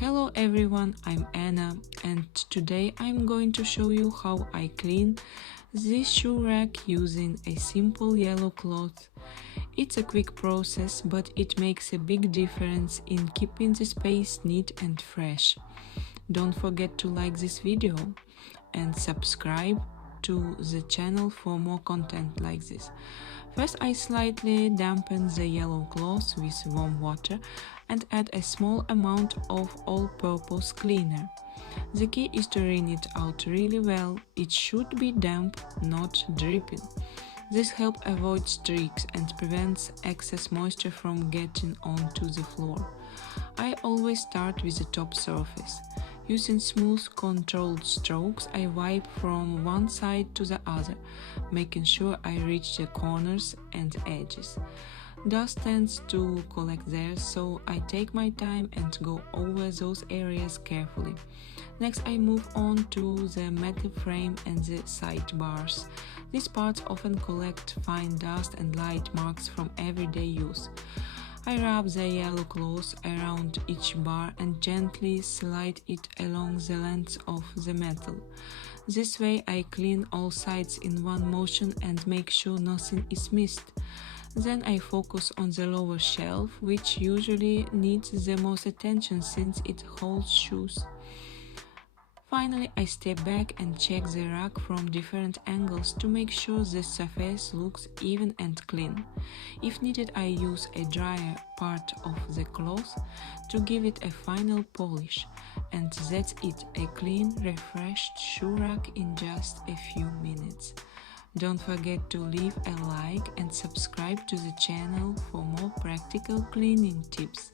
Hello everyone, I'm Anna and today I'm going to show you how I clean this shoe rack using a simple yellow cloth. It's a quick process, but it makes a big difference in keeping the space neat and fresh. Don't forget to like this video and subscribe to the channel for more content like this. First, I slightly dampen the yellow cloth with warm water and add a small amount of all-purpose cleaner. The key is to rinse it out really well. It should be damp, not dripping. This helps avoid streaks and prevents excess moisture from getting onto the floor. I always start with the top surface. Using smooth, controlled strokes, I wipe from one side to the other, making sure I reach the corners and edges. Dust tends to collect there, so I take my time and go over those areas carefully. Next, I move on to the metal frame and the sidebars. These parts often collect fine dust and light marks from everyday use. I rub the yellow cloth around each bar and gently slide it along the length of the metal. This way I clean all sides in one motion and make sure nothing is missed. Then I focus on the lower shelf, which usually needs the most attention since it holds shoes. Finally, I step back and check the rack from different angles to make sure the surface looks even and clean. If needed, I use a drier part of the cloth to give it a final polish. And that's it, a clean, refreshed shoe rack in just a few minutes. Don't forget to leave a like and subscribe to the channel for more practical cleaning tips.